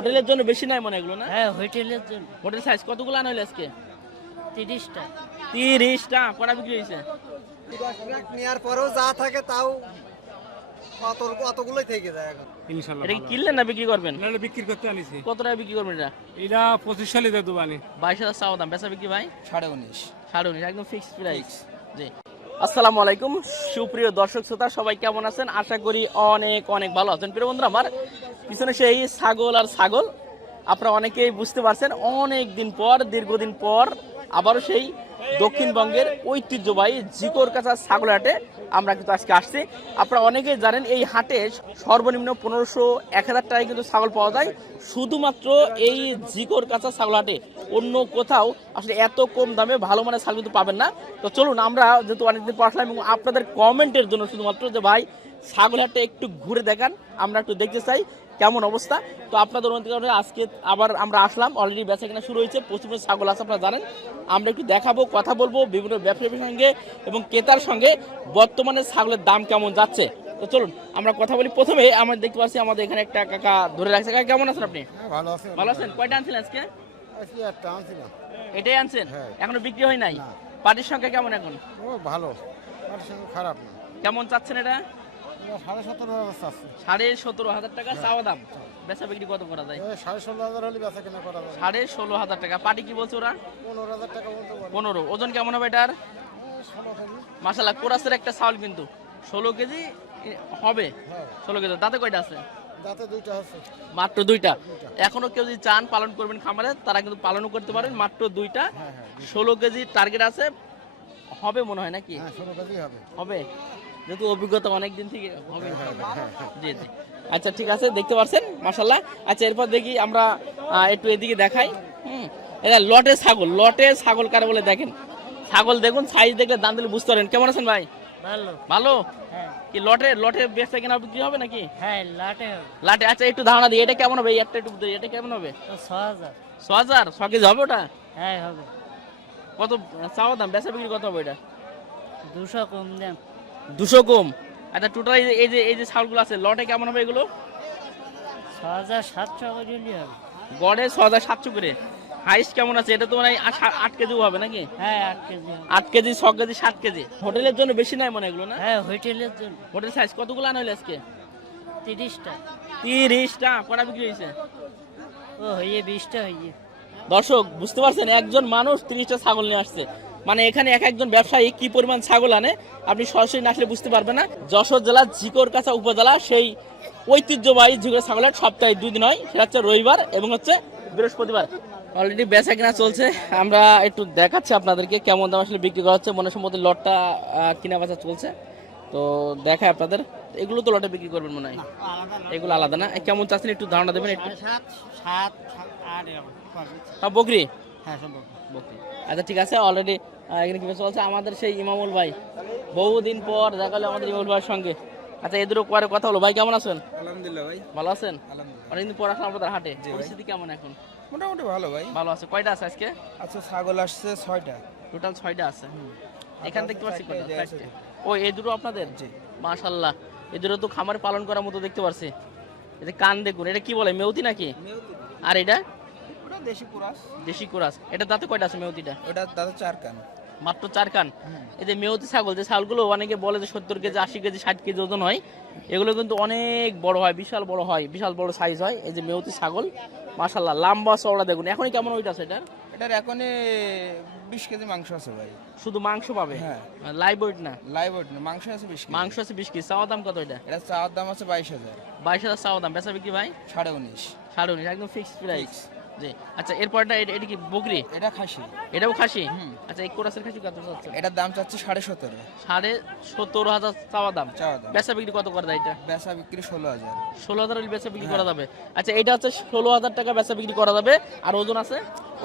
হোটেলের জন্য বেশি নাই মনে হয় এগুলো না? হ্যাঁ হোটেলের জন্য। হোটেল সাইজ কতগুলো আনা হলো আজকে? তিরিশটা। তিরিশটা কটা বিক্রি হয়েছে? নেওয়ার পরেও যা থাকে তাও অত অতগুলোই থেকে যায় এখন। এটা কিনলেন না বিক্রি করবেন? বিক্রি করতে আনিছি। কত টাকা বিক্রি করবেন এটা? এটা সালে দেবো চাওয়া দাম বেচা বিক্রি ভাই? সাড়ে উনিশ। সাড়ে উনিশ একদম ফিক্সড প্রাইস জি। আসসালামু আলাইকুম। সুপ্রিয় দর্শক শ্রোতা, সবাই কেমন আছেন? আশা করি অনেক অনেক ভালো আছেন। প্রিয় বন্ধুরা, আমার পিছনে সেই ছাগল আর ছাগল, আপনারা অনেকেই বুঝতে পারছেন, অনেক দিন পর, দীর্ঘদিন পর, আবারও সেই দক্ষিণবঙ্গের ঐতিহ্যবাহী জিকোর কাছা ছাগল হাটে আমরা কিন্তু আজকে আসছি। আপনারা অনেকেই জানেন এই হাটে সর্বনিম্ন পনেরোশো এক হাজার টাকায় কিন্তু ছাগল পাওয়া যায়। শুধুমাত্র এই জিকোর কাছা ছাগল হাটে অন্য কোথাও আসলে এত কম দামে ভালো মানের ছাগল কিন্তু পাবেন না। তো চলুন, আমরা যেহেতু অনেকদিন পর এবং আপনাদের কমেন্টের জন্য শুধুমাত্র যে ভাই, ছাগল হাটটা একটু ঘুরে দেখান, আমরা একটু দেখতে চাই। কেমন অবস্থা? তো আপনাদের অনুমতি কারণে আজকে আবার আমরা আসলাম। অলরেডি বেচা কেনা শুরু হয়েছে প্রচুর ছাগল আছে আপনারা জানেন। আমরা একটু দেখাবো কথা বলব বিভিন্ন ব্যবসায়ীর সঙ্গে এবং ক্রেতার সঙ্গে বর্তমানে ছাগলের দাম কেমন যাচ্ছে। তো চলুন আমরা কথা বলি প্রথমে। আমরা দেখতে পাচ্ছি আমাদের এখানে একটা কাকা ধরে রাখছে। কাকা কেমন আছেন আপনি? ভালো আছে। ভালো আছেন? কয়টা আনছেন আজকে? এটাই আনছেন? হ্যাঁ। এখনও বিক্রি হয় নাই। পাটির সংখ্যা কেমন এখন? ও ভালো। সঙ্গে খারাপ না। কেমন চাচ্ছেন এটা? সাড়ে সতেরো সাড়ে সতেরো হাজার টাকা চাওয়া দাম। বেচা বিক্রি কত করা যায়? সাড়ে ষোলো হাজার হলে বেচা কেনা করা যাবে। সাড়ে ষোলো হাজার টাকা। পাটি কি বলছে ওরা? পনেরো হাজার টাকা পনেরো। ওজন কেমন হবে এটার? কোরাসের একটা চাউল কিন্তু। ষোলো কেজি হবে? হ্যাঁ। ষোলো কেজি। দাঁতে কয়টা আছে? যাতে দুইটা আছে। মাত্র দুইটা। এখনও কেউ যদি চান পালন করবেন খামারে তারা কিন্তু পালনও করতে পারেন। মাত্র দুইটা। হ্যাঁ হ্যাঁ ষোলো কেজি টার্গেট আছে। হবে মনে হয় নাকি? ষোলো কেজি হবে। হবে? যেহেতু অভিজ্ঞতা অনেক দিন থেকে হবে জি জি। আচ্ছা ঠিক আছে দেখতে পাচ্ছেন মাসাল্লাহ আচ্ছা এরপর দেখি আমরা একটু এদিকে দেখাই। হুম এটা লটে ছাগল লটে ছাগল কারা বলে দেখেন? ছাগল দেখুন সাইজ দেখলে দাম দিলে বুঝতে পারেন। কেমন আছেন ভাই? ভালো। ভালো? হ্যাঁ। কি লটে? লটে বেচা কেনা বিক্রি হবে নাকি? হ্যাঁ লাটে লাটে আচ্ছা একটু ধারণা দিই এটা কেমন হবে? একটা একটু দিই, এটা কেমন হবে? তো ছ হাজার ছ কেজি হবে ওটা? হ্যাঁ হবে। কত চাওয়া দাম? বেচা বিক্রি কত হবে এটা? দুশো কম দাম। দুশো কম। আচ্ছা টোটাল এই যে এই যে ছাগলগুলো আছে লটে কেমন হবে এগুলো? ছ হাজার সাতশো গড়ে ছ হাজার সাতশো করে। হাইস্ট কেমন আছে? এটা তো মানে আট- কেজিও হবে নাকি? হ্যাঁ আট কেজি আট কেজি ছ কেজি সাত কেজি। হোটেলের জন্য বেশি নাই মনে এগুলো না? হ্যাঁ হোটেলের জন্য। হোটেল সাইজ কতগুলো আনা হলো আজকে? তিরিশটা। তিরিশটা? কটা বিক্রি হয়েছে? ও হইয়ে বিশটা হইয়ে। দর্শক বুঝতে পারছেন একজন মানুষ তিরিশটা ছাগল নিয়ে আসছে। মানে এখানে এক একজন ব্যবসায়ী কি পরিমাণ ছাগল আনে আপনি সরাসরি না আসলে বুঝতে পারবেন না। যশোর জেলার ঝিকর কাছা উপজেলা সেই ঐতিহ্যবাহী ঝিকর ছাগলের সপ্তাহে দুই দিন হয়। সেটা হচ্ছে রবিবার এবং হচ্ছে বৃহস্পতিবার। অলরেডি বেচা কেনা চলছে। আমরা একটু দেখাচ্ছি আপনাদেরকে কেমন দাম আসলে বিক্রি করা হচ্ছে। মনে সম্মত লটটা কিনা বেচা চলছে। তো দেখায় আপনাদের। এগুলো তো লটে বিক্রি করবেন মনে হয়। এগুলো আলাদা না। কেমন চাচ্ছেন একটু ধারণা দেবেন একটু। সাত সাত আট সব বকরি? হ্যাঁ সম্ভব বকরি। আচ্ছা ঠিক আছে অলরেডি এখানে কি চলছে আমাদের সেই ইমামুল ভাই। বহুদিন পর দেখা হলো আমাদের ইমামুল ভাইয়ের সঙ্গে। আচ্ছা এদেরও পরে কথা হলো ভাই কেমন আছেন? আলহামদুলিল্লাহ ভাই। ভালো আছেন? অনেকদিন পর আসলাম আপনাদের হাটে। পরিস্থিতি কেমন এখন? মোটামুটি ভালো ভাই। ভালো আছে। কয়টা আছে আজকে? আচ্ছা ছাগল আসছে ছয়টা। টোটাল ছয়টা আছে এখান দেখতে পাচ্ছি। ও এই দুটো আপনাদের? মাশাল্লাহ এই দুটো তো খামারে পালন করার মতো দেখতে পাচ্ছি এই যে কান দেখুন এটা কি বলে মেউতি নাকি? আর এটা? ওটা দেশি কুরাস দেশি কোরাস। এটা দাঁতে কয়টা আছে মেউতিটা ওটা দাদা চার কান। মাত্র চার কান? এই যে মেয়তি ছাগল যে ছাগলগুলো অনেকে বলে যে সত্তর কেজি আশি কেজি ষাট কেজি ওজন হয় এগুলো কিন্তু অনেক বড় হয় বিশাল বড় হয় বিশাল বড় সাইজ হয় এই যে মেয়তি ছাগল। মাশাল্লাহ লম্বা চওড়া দেখুন। এখনই কেমন ওইটা আছে এটা এটার এখনই বিশ কেজি মাংস আছে ভাই। শুধু মাংস পাবে? হ্যাঁ। লাইভ ওয়েট না? লাইভ ওয়েট না মাংস আছে বিশ মাংস আছে বিশ কেজি। চাওয়া দাম কত এটা? এটা চাওয়ার দাম আছে বাইশ হাজার। বাইশ হাজার চাওয়া দাম। বেচা বিক্রি ভাই? সাড়ে উনিশ। সাড়ে উনিশ একদম ফিক্সড প্রাইস জি। আচ্ছা এরপরটা এটা কি বকরি? এটা খাসি। এটাও খাসি? আচ্ছা এই কোরাসের খাসি কত চাচ্ছে এটার দাম চাচ্ছে সাড়ে সতেরো। সাড়ে সত্তর হাজার চাওয়া দাম। চাওয়া দাম। বেচা বিক্রি কত করে দেয় এটা? বেচা বিক্রি ষোলো হাজার। ষোলো হাজার বেচা বিক্রি করা যাবে। আচ্ছা এটা হচ্ছে ষোলো হাজার টাকা বেচা বিক্রি করা যাবে। আর ওজন আছে?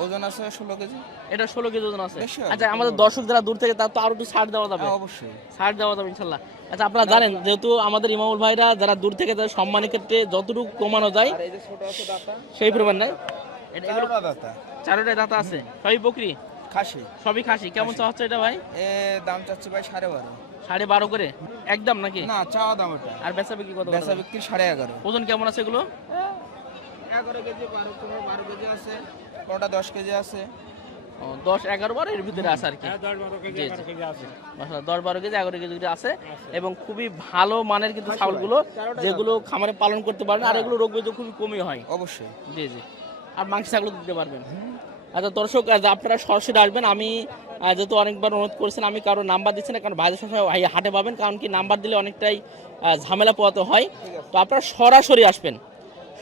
ওজন আছে ষোলো কেজি। এটা ষোলো কেজি ওজন আছে। আচ্ছা আমাদের দর্শক যারা দূর থেকে তার তো আরও একটু ছাড় দেওয়া যাবে। হ্যাঁ, অবশ্যই। ছাড় দেওয়া যাবে ইনশাল্লাহ। আচ্ছা আপনারা জানেন যেহেতু আমাদের ইমামুল ভাইরা যারা দূর থেকে তাদের সম্মানের ক্ষেত্রে যতটুকু কমানো যায় সেই পরিমাণ নাই। এগুলো চারোটা দাতা। চারোটায় দাঁতা আছে। সবই বকরি? খাসি। সবই খাসি। কেমন চা হচ্ছে এটা ভাই? এ দাম চাচ্ছে ভাই সাড়ে বারো। সাড়ে বারো করে? একদম নাকি? না চাওয়া দাম ওটা। আর বেচা বিক্রি কত বেচা বিক্রি সাড়ে এগারো। ওজন কেমন আছে এগুলো? এগারো কেজি বারো পনেরো বারো কেজি আছে। কোনোটা দশ কেজি আছে। দশ এগারো বার এর ভিতরে আছে আর কি। হ্যাঁ দশ বারো কেজি জি, এগারো কেজি আছে। দশ বারো কেজি এগারো কেজি আছে। এবং খুবই ভালো মানের কিন্তু ছাগলগুলো যেগুলো খামারে পালন করতে পারেন আর এগুলো রোগ ব্যাধি খুবই কমই হয়। অবশ্যই। জি জি। আর মাংস ছাগলও দিতে পারবেন। আচ্ছা দর্শক আপনারা সরাসরি আসবেন। আমি যেহেতু অনেকবার অনুরোধ করেছেন, আমি কারও নাম্বার দিচ্ছি না, কারণ ভাইদের হাই- হাটে পাবেন, কারণ কি নাম্বার দিলে অনেকটাই ঝামেলা পোয়াতে হয়। তো আপনারা সরাসরি আসবেন।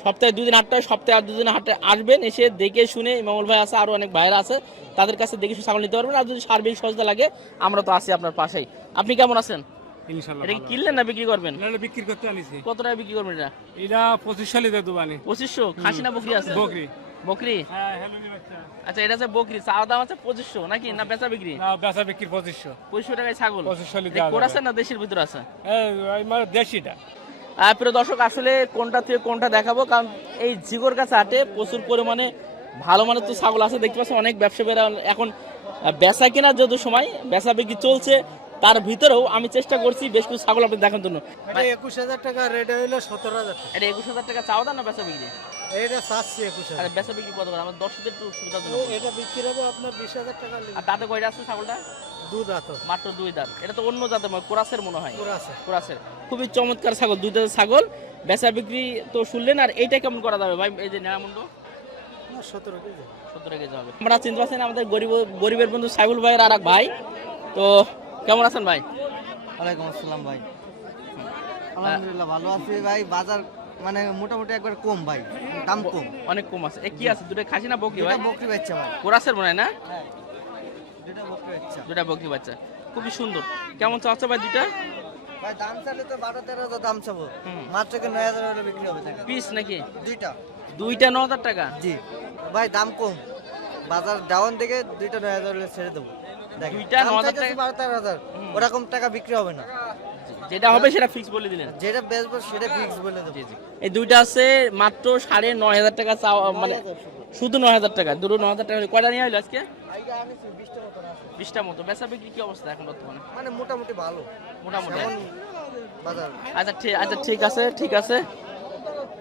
সপ্তাহে দুদিন হাটটা সপ্তাহে আর দুদিন হাটে আসবেন, এসে দেখে শুনে ইমামুল ভাই আছে আরও অনেক ভাইরা আছে, তাদের কাছে দেখে শুনে ছাগল নিতে পারবেন। আর যদি সার্বিক সহজতা লাগে, আমরা তো আছি আপনার পাশেই। আপনি কেমন আছেন? ইনশাল্লাহ এটা কি কিনলেন না বিক্রি করবেন? নাহলে বিক্রি করতে আনিছি। কত টাকা বিক্রি করবেন এটা? এটা পঁচিশ সালে দিয়ে দুবানি খাসি না বকরি আছে? বকরি। বকরি? হ্যাঁ হেলুনি বাচ্চা। আচ্ছা এটা হচ্ছে বকরি। চাওয়া দাম আছে পঁচিশশো নাকি? না বেচা বিক্রি? না বেচা বিক্রি পঁচিশশো। পঁচিশশো টাকায় ছাগল? পঁচিশশো এটা দেওয়া কোরাসের না দেশের ভিতরে আছে? এই, এই মানে দেশিটা। প্রিয় দর্শক আসলে কোনটা থেকে কোনটা দেখাবো? কারণ এই জিগোর কাছে হাটে প্রচুর পরিমাণে ভালো মানের তো ছাগল আছে। দেখতে পাচ্ছেন অনেক ব্যবসায়ীরা এখন বেচা কেনার যত সময় বেচা বিক্রি চলছে। তার ভিতরেও আমি চেষ্টা করছি বেশ কিছু ছাগল আপনি দেখার জন্য। একুশ হাজার টাকা রেট হইল সতেরো হাজার টাকা। এটা একুশ হাজার টাকা চাওয়া দাম না বেচা বিক্রি? একুশ হাজার। বেচা বিক্রি কত আমার একটু সুবিধার এটা বিক্রি হবে আপনার বিশ হাজার টাকা আর তাতে কয়টা আছে ছাগলটা? দুধ মাত্র দুই দাঁত। এটা তো অন্য জাতের মনে কোরাসের মনে হয়। কোরাসের। খুবই চমৎকার ছাগল দুই দাঁতের ছাগল। বেচা বিক্রি তো শুনলেন আর এইটা কেমন করা যাবে ভাই? এই যে নেড়ামুন্ড সতেরো কেজি। সত্তর কেজি হবে। আমরা চিন্তা আমাদের গরিব গরিবের বন্ধু সাইবুল ভাইয়ের আর এক ভাই। তো কেমন আছেন ভাই? ওয়ালাইকুম আসসালাম ভাই। আলহামদুলিল্লাহ ভালো আছি ভাই। বাজার মানে মোটামুটি একবার কম ভাই দাম কম। অনেক কম আছে। এ কি আছে? দুটো খাসি না বকরি ভাই? বকরি বাচ্চা ভাই। কোরাসের মনে হয় না? দুটা বকরি বাচ্চা। দুটা বকরি বাচ্চা। খুবই সুন্দর। কেমন চাচ্ছে ভাই দুটা ভাই দাম চাইলে তো বারো তেরো হাজার দাম চাবো। মাত্র কি নয় হাজার হলে বিক্রি হবে পিস নাকি? দুইটা। দুইটা ন হাজার টাকা? জি। ভাই দাম কম। বাজার ডাউন থেকে দুইটা নয় হাজার হলে ছেড়ে দেবো। দুইটা দাম 9,000 টাকা? বারো তেরো হাজার। ওরকম টাকা বিক্রি হবে না। যেটা হবে সেটা ফিক্স বলে দিলেন। যেটা বেচবো সেটা ফিক্স বলে দেবো। এই দুইটা আছে মাত্র সাড়ে নয় হাজার টাকা চাও মানে শুধু। নয় হাজার টাকা দুটো নয় হাজার টাকা কয়টা নিয়ে হলো আজকে? বিশটা মতো বেচা বিক্রি কি অবস্থা এখন বর্তমানে? মানে মোটামুটি ভালো। মোটামুটি। বাজার। আচ্ছা ঠিক আচ্ছা ঠিক আছে ঠিক আছে।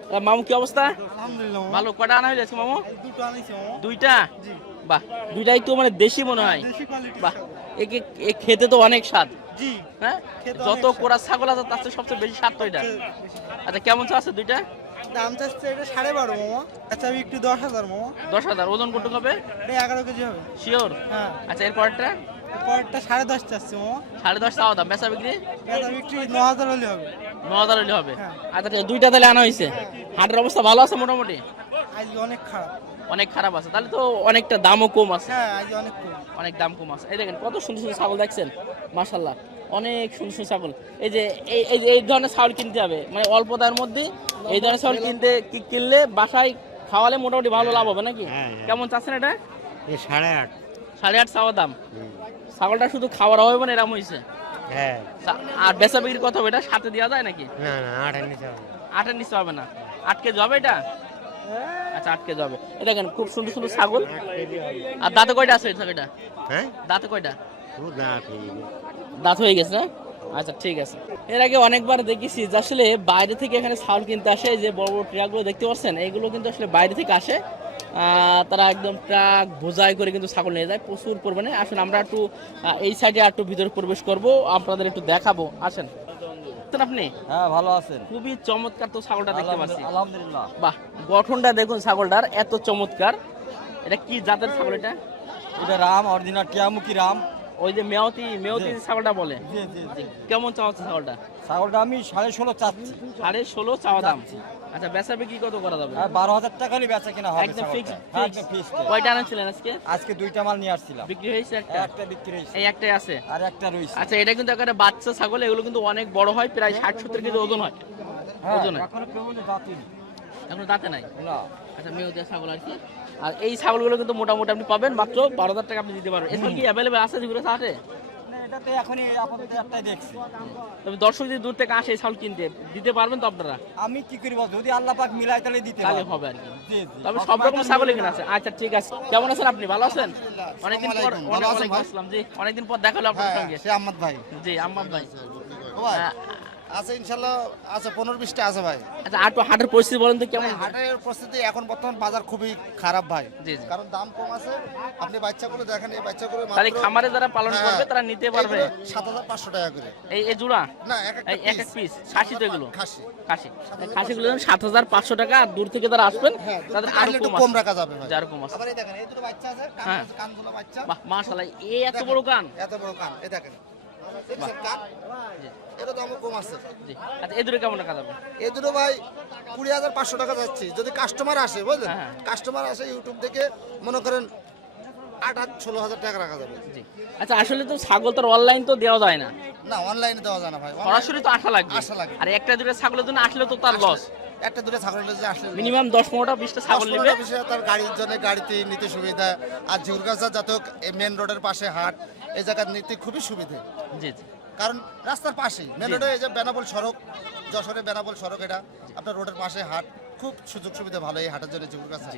তা মামু কি অবস্থা? আলহামদুলিল্লাহ ভালো কটা আনা হয়েছে আজকে মামু? দুটো আনিছি দুইটা? বাহ দুইটাই তো মানে দেশি মনে হয়। বাহ একে এ খেতে তো অনেক স্বাদ। জি হ্যাঁ? যত কোরা ছাগল আছে তার চেয়ে সবচেয়ে বেশি স্বাদ তো এটা। আচ্ছা কেমন আছে দুইটা? দাম চাচ্ছে এটা সাড়ে বারো মামা। আচ্ছা আমি একটু দশ হাজার মামা। দশ হাজার ওজন কত হবে? এটা এগারো কেজি হবে। শিওর হ্যাঁ। আচ্ছা এর পরেরটা পরেরটা সাড়ে দশ চাচ্ছি মামা। সাড়ে দশ চাওয়া দাম বেচা বিক্রি? ন হাজার হলে হবে। ন হাজার হলে হবে। হ্যাঁ। আচ্ছা দুইটা তাহলে আনা হয়েছে। হাটের অবস্থা ভালো আছে মোটামুটি? আজকে অনেক খারাপ। অনেক খারাপ আছে। তাহলে তো অনেকটা দামও কম আছে। হ্যাঁ আজকে অনেক কম। অনেক দাম কম আছে। এই দেখেন কত সুন্দর সুন্দর ছাগল দেখছেন? মাশাল্লাহ অনেক সুন্দর সুন্দর ছাগল। এই যে এই এই ধরনের ছাগল কিনতে হবে। মানে অল্প দামের মধ্যে এই ধরনের ছাগল কিনতে কিনলে বাসায় খাওয়ালে মোটামুটি ভালো লাভ হবে নাকি? কেমন চাচ্ছেন এটা? সাড়ে আট। সাড়ে আট চাওয়া দাম। ছাগলটা শুধু খাওয়ার হবে মানে এরকম হয়েছে? হ্যাঁ। আর বেচা বিক্রির কত হবে এটা? সাথে দেওয়া যায় নাকি? না না আট নিচে আটের নিচে হবে না। আটকে হবে এটা? আচ্ছা আট কেজি হবে। এটা দেখেন খুব সুন্দর সুন্দর ছাগল। আর দাঁতে কয়টা আছে এটা হ্যাঁ? দাঁতে কয়টা? দাঁত হয়ে গেছে। না? আচ্ছা ঠিক আছে। এর আগে অনেকবার দেখেছি যে আসলে বাইরে থেকে এখানে ছাগল কিনতে আসে যে বড় বড় ট্রাকগুলো দেখতে পাচ্ছেন এইগুলো কিন্তু আসলে বাইরে থেকে আসে। আহ, তারা একদম ট্রাক বোঝাই করে কিন্তু ছাগল নিয়ে যায় প্রচুর পরিমাণে। আসলে আমরা একটু এই সাইডে একটু ভিতরে প্রবেশ করব আপনাদের একটু দেখাবো। আসেন। আছেন আপনি? হ্যাঁ ভালো আছেন। খুবই চমৎকার তো ছাগলটা দেখতে পাচ্ছি। আলহামদুলিল্লাহ। বাহ গঠনটা দেখুন ছাগলটার এত চমৎকার। এটা কি জাতের ছাগল এটা? এটা রাম অরিজিনাল টিয়ামুখী রাম। ওই যে মেয়তি মেয়তি ছাগলটা বলে? কেমন চাওয়া ছাগলটা? ছাগলটা আমি সাড়ে ষোলো চাচ্ছি। সাড়ে ষোলো চাওয়া দাম? আচ্ছা বেচা বিক্রি কত করা যাবে? বারো হাজার টাকা হলে বেচা কিনা হবে একদম ফিক্স হ্যাঁ, একদম ফিক্স কয়টা আনাছিলেন আজকে? আজকে দুইটা মাল নিয়ে আসছিলাম। বিক্রি হয়েছে একটা? একটা বিক্রি হয়েছে। এই একটাই আছে? আর একটা রয়েছে। আচ্ছা এটা কিন্তু একটা বাচ্চা ছাগল এগুলো কিন্তু অনেক বড় হয় প্রায় ষাট সত্তর কেজি ওজন হয়। হ্যাঁ, ওজনে। এখনও পেমেন্ট যাতিনি এখন দাঁতে নাই? না। আচ্ছা মেয়েদের ছাগল আর কি। আর এই ছাগলগুলো কিন্তু মোটামুটি আপনি পাবেন মাত্র বারো হাজার টাকা আপনি দিতে পারবেন। এছাড়া কি অ্যাভেলেবেল আছে যেগুলো হাটে তবে দর্শক যদি দূর থেকে আসে এই ছাগল কিনতে দিতে পারবেন তো আপনারা? আমি কি করি যদি আল্লাহ পাক মিলাই তাহলে দিতে তাহলে হবে আর কি। তবে সব রকম ছাগল এখানে আছে। আচ্ছা ঠিক আছে। কেমন আছেন আপনি? ভালো আছেন? অনেকদিন পর অনেক ওয়ালাইকুম আসসালাম জি অনেকদিন পর দেখা হলো আপনার সঙ্গে। সে আহমদ ভাই। জি আম্মাদ ভাই। আছে ইনশাল্লাহ আছে পনেরো বিশটা আছে ভাই। আচ্ছা হাটের পরিস্থিতি বলেন তো কেমন? হাটের পরিস্থিতি এখন বর্তমান বাজার খুবই খারাপ ভাই। কারণ দাম কম আছে। আপনি বাচ্চাগুলো দেখেন এই বাচ্চাগুলো তাহলে খামারে যারা পালন করবে তারা নিতে পারবে? সাত হাজার পাঁচশো টাকা করে। এই এই জোড়া? না এক এক পিস খাসি তো এগুলো? খাসি। খাসি। খাসিগুলো সাত হাজার পাঁচশো টাকা আর দূর থেকে যারা আসবেন হ্যাঁ তাদের আরও একটু কম রাখা যাবে ভাই। যার কম আছে। আবার এই দেখেন এই দুটো বাচ্চা আছে হ্যাঁ। কানগুলো বাচ্চা। মাশাআল্লাহ এই এত বড় কান? এত বড় কান এই দেখেন। এটা দাম কম আছে। আচ্ছা এই কেমন টাকা যাবে এই ভাই কুড়ি হাজার পাঁচশো টাকা যাচ্ছে। যদি কাস্টমার আসে বুঝলেন? হ্যাঁ। কাস্টমার আসে ইউটিউব থেকে মনে করেন আট হাজার ষোলো হাজার টাকা রাখা যাবে। জি। আচ্ছা আসলে তো ছাগল তো অনলাইন তো দেওয়া যায় না। না অনলাইনে দেওয়া যায় না ভাই। সরাসরি তো আসা লাগবে। আসা লাগবে। আর একটা দুটো ছাগলের জন্য আসলে তো তার লস একটা দুটো ছাগল যে আসলে মিনিমাম দশ পনেরোটা বিশটা ছাগল নেবে। তার গাড়ির জন্য গাড়িতে নিতে সুবিধা। আর ঝুরগাছা মেন রোডের পাশে হাট এই জায়গা নিতে খুবই সুবিধে। জি জি। কারণ রাস্তার পাশেই মেন রোডে এই যে বেনাবল সড়ক যশোরে বেনাবল সড়ক এটা আপনার রোডের পাশে হাট খুব সুযোগ সুবিধা ভালো এই হাটের জন্য ঝুরগাছা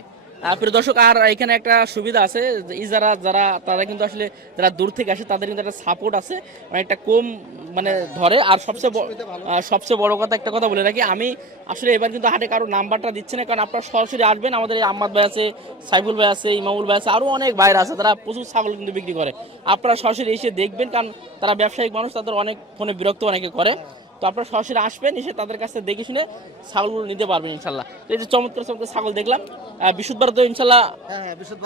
প্রিয় দর্শক আর এখানে একটা সুবিধা আছে এই যারা যারা তারা কিন্তু আসলে যারা দূর থেকে আসে তাদের কিন্তু একটা সাপোর্ট আছে অনেকটা কম মানে ধরে। আর সবচেয়ে সবচেয়ে বড় কথা একটা কথা বলে রাখি আমি আসলে এবার কিন্তু হাটে কারও নাম্বারটা দিচ্ছি না কারণ আপনারা সরাসরি আসবেন। আমাদের আম্মাদ ভাই আছে সাইফুল ভাই আছে ইমামুল ভাই আছে আরও অনেক ভাইরা আছে তারা প্রচুর ছাগল কিন্তু বিক্রি করে। আপনারা সরাসরি এসে দেখবেন কারণ তারা ব্যবসায়িক মানুষ তাদের অনেক ফোনে বিরক্ত অনেকে করে। তো আপনারা সরাসরি আসবেন এসে তাদের কাছে দেখে শুনে ছাগলগুলো নিতে পারবেন ইনশাল্লাহ তো এই যে চমৎকার চমৎকার ছাগল দেখলাম। বিশুদ্ধবার তো ইনশাল্লাহ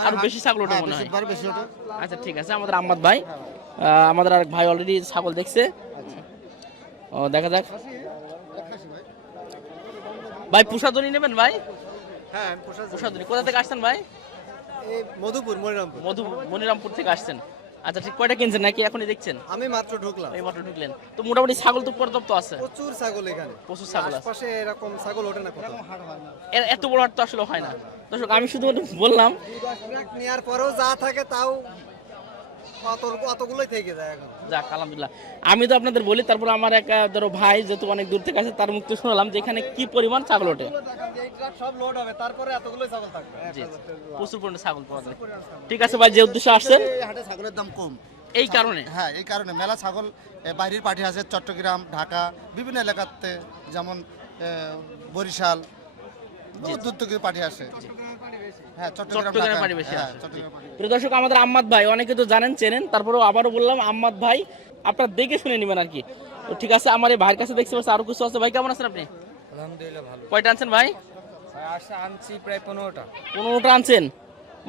আরও বেশি ছাগল ওঠে হ্যাঁ, মনে হয়। আচ্ছা ঠিক আছে আমাদের আম্মাদ ভাই আমাদের আরেক ভাই অলরেডি ছাগল দেখছে। ও দেখা যাক। ভাই পুষাদনি নেবেন ভাই? হ্যাঁ পোষা পুষাদনি কোথা থেকে আসছেন ভাই? মধুপুর মনিরামপুর। মধু মনিরামপুর থেকে আসছেন। আচ্ছা ঠিক কয়টা কিনছেন নাকি? এখনই দেখছেন? আমি মাত্র ঢুকলাম। এই মাত্র ঢুকলেন। তো মোটামুটি ছাগল তো পর্যাপ্ত আছে? প্রচুর ছাগল এখানে। প্রচুর ছাগল আছে। আশপাশে এরকম ছাগল ওঠে না কোথাও। এত বড় হাট তো আসলে হয় না। দর্শক আমি শুধু বললাম নেওয়ার পরেও যা থাকে তাও অত অতগুলোই থেকে যায় এখন যাক আলহামদুলিল্লাহ। আমি তো আপনাদের বলি তারপর আমার এক ধরো ভাই যেহেতু অনেক দূর থেকে আছে তার মুখ থেকে শুনলাম যে এখানে কি পরিমাণ ছাগল ওঠে। সব লোড হবে তারপরে এতগুলোই ছাগল থাকবে। জি প্রচুর পরিমাণে ছাগল পাওয়া যায়। ঠিক আছে ভাই যে উদ্দেশ্যে আসছেন? এই হাটে ছাগলের দাম কম। এই কারণে? হ্যাঁ এই কারণে। মেলা ছাগল বাইরের পার্টি আছে চট্টগ্রাম ঢাকা বিভিন্ন এলাকাতে যেমন বরিশাল দূর থেকে পার্টি আসে। হ্যাঁ চট্টগ্রামের বেশি। হ্যাঁ, আসে, জি। চট্টগ্রাম পার্টি। প্রিয় দর্শক আমাদের আম্মাদ ভাই অনেকে তো জানেন চেনেন তারপরেও আবারও বললাম আম্মাদ ভাই আপনারা দেখে শুনে নেবেন আর কি। তো ঠিক আছে আমার এই ভাইয়ের কাছে দেখতে পাচ্ছি আরও কিছু আছে। ভাই কেমন আছেন আপনি? আলহামদুলিল্লাহ ভালো। কয়টা আনছেন ভাই? আনছি প্রায় পনেরোটা। পনেরোটা আনছেন?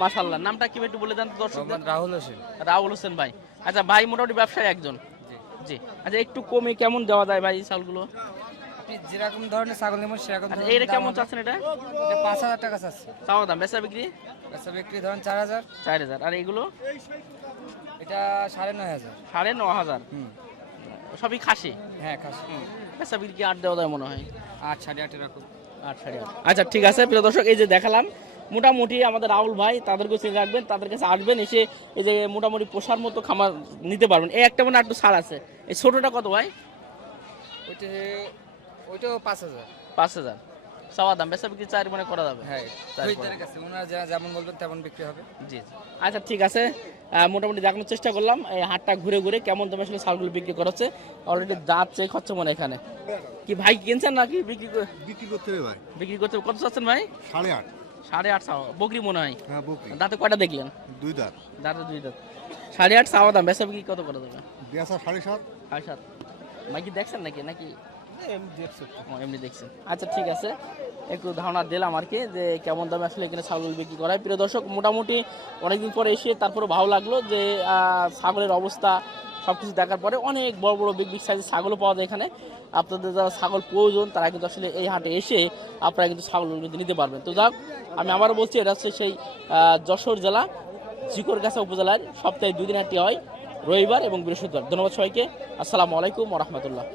মাশাল্লাহ নামটা কি একটু বলে দেন তো দর্শকদের। রাহুল হোসেন। রাহুল হোসেন ভাই। আচ্ছা ভাই মোটামুটি ব্যবসায়ী একজন? জি। আচ্ছা একটু কমে কেমন দেওয়া যায় ভাই এই চালগুলো? আপনি যেরকম ধরনের ছাগল নেবেন সেরকম আচ্ছা এইটা কেমন চাচ্ছেন এটা? পাঁচ হাজার টাকা চাচ্ছে। চাওয়া দাম বেচা বিক্রি? বেচা বিক্রি ধরেন চার হাজার। চার হাজার। আর এগুলো? এটা সাড়ে নয় হাজার। সাড়ে ন হাজার? সবই খাসি? হ্যাঁ খাসি। বেচা বিক্রি আট দেওয়া যায় মনে হয়। আট সাড়ে আট এরকম আট সাড়ে আট। আচ্ছা ঠিক আছে প্রিয় দর্শক এই যে দেখালাম মোটামুটি আমাদের রাহুল ভাই তাদেরকে চিনে রাখবেন তাদের কাছে আসবেন এসে এই যে মোটামুটি পোষার মতো খামার নিতে পারবেন। এই একটা মানে একটু ছাড় আছে। এই ছোটটা কত ভাই? ওইটা ওইটাও পাঁচ হাজার। পাঁচ হাজার। চাওয়া দাম বেচা বিক্রি চার মানে করা যাবে? হ্যাঁ? কাছে। ওনারা যা- যেমন বলবেন তেমন বিক্রি হবে। জি আচ্ছা ঠিক আছে। মোটামুটি দেখানোর চেষ্টা করলাম। এই হাটটা ঘুরে ঘুরে কেমন দামে আসলে ছাগলগুলো বিক্রি করা হচ্ছে অলরেডি দাঁত চেক হচ্ছে মনে হয় এখানে। কি ভাই কিনছেন নাকি বিক্রি করে- বিক্রি করতে হবে ভাই। বিক্রি করতে কত চাচ্ছেন ভাই? সাড়ে আট। সাড়ে আট চাওয়া। বকরি মনে হয়। হ্যাঁ বকরি। দাঁতে কয়টা দেখলেন? দুই দাঁত। দাঁতে দুই দাঁত। সাড়ে আট চাওয়া দাম বেচা বিক্রি কত করে দেবে? বেসা সাড়ে সাত। সাড়ে সাত। ভাই কি দেখছেন নাকি? নাকি আচ্ছা ঠিক আছে। একটু ধারণা দিলাম আর কি যে কেমন দামে আসলে এখানে ছাগল বিক্রি করা হয়। প্রিয় দর্শক, মোটামুটি অনেকদিন পরে এসে তারপরে ভালো লাগল যে ছাগলের অবস্থা সব কিছু দেখার পরে অনেক বড় বড় বিগ বিগ সাইজের ছাগলও পাওয়া যায় এখানে। আপনাদের যারা ছাগল প্রয়োজন, তারা কিন্তু আসলে এই হাটে এসে আপনারা কিন্তু ছাগলগুলো কিন্তু নিতে পারবেন। তো যাক, আমি আবারও বলছি, এটা হচ্ছে সেই যশোর জেলা, জিকরগাছা উপজেলার সপ্তাহে দুই দিন হাটটি হয় রবিবার এবং বৃহস্পতিবার। ধন্যবাদ সবাইকে। আসসালামু আলাইকুম রহমতুল্লাহ।